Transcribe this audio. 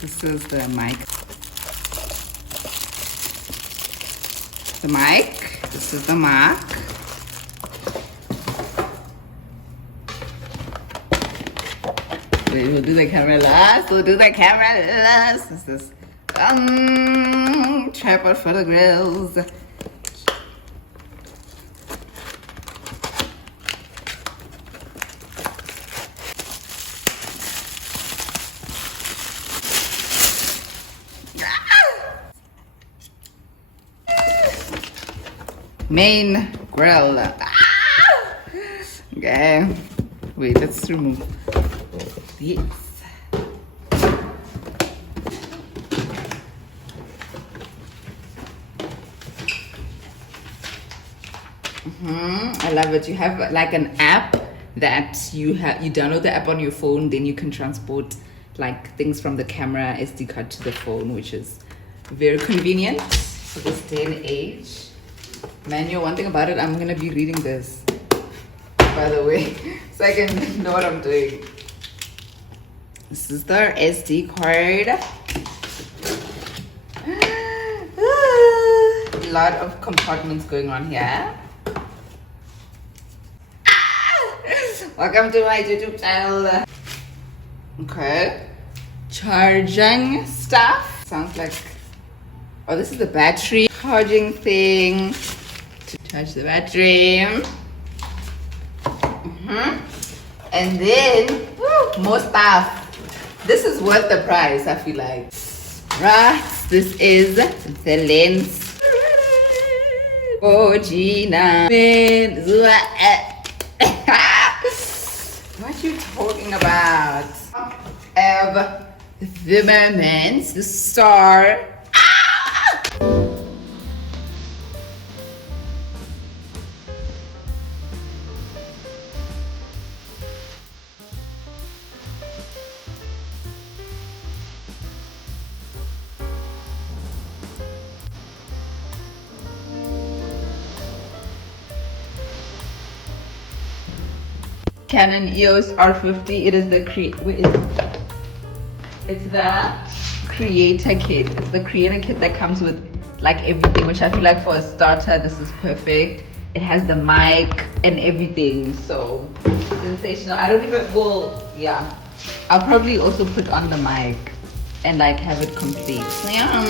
This is the mic. The mic. This is the mark. We'll do the camera last. We'll do the camera last. This is tripod for the grills. Main grill. Okay. Wait, let's remove this. I love it. You have like an app that you download the app on your phone, then you can transport like things from the camera SD card to the phone, which is very convenient for this day and age. Man, one thing about it, I'm gonna be reading this, by the way, so I can know what I'm doing. This is the SD card. A lot of compartments going on here. Welcome to my YouTube channel. Okay. Charging stuff. Sounds like, oh, this is the battery charging thing. To charge the battery. And then more stuff. This is worth the price, I feel like. Right, this is the lens. Oh, Gina. What are you talking about? Of the moment, the star. Canon EOS R50. It is the it's the creator kit. It's the creator kit that comes with like everything, which I feel like for a starter this is perfect. It has the mic and everything, so sensational. I don't even, well, yeah, I'll probably also put on the mic and like have it complete. Yeah.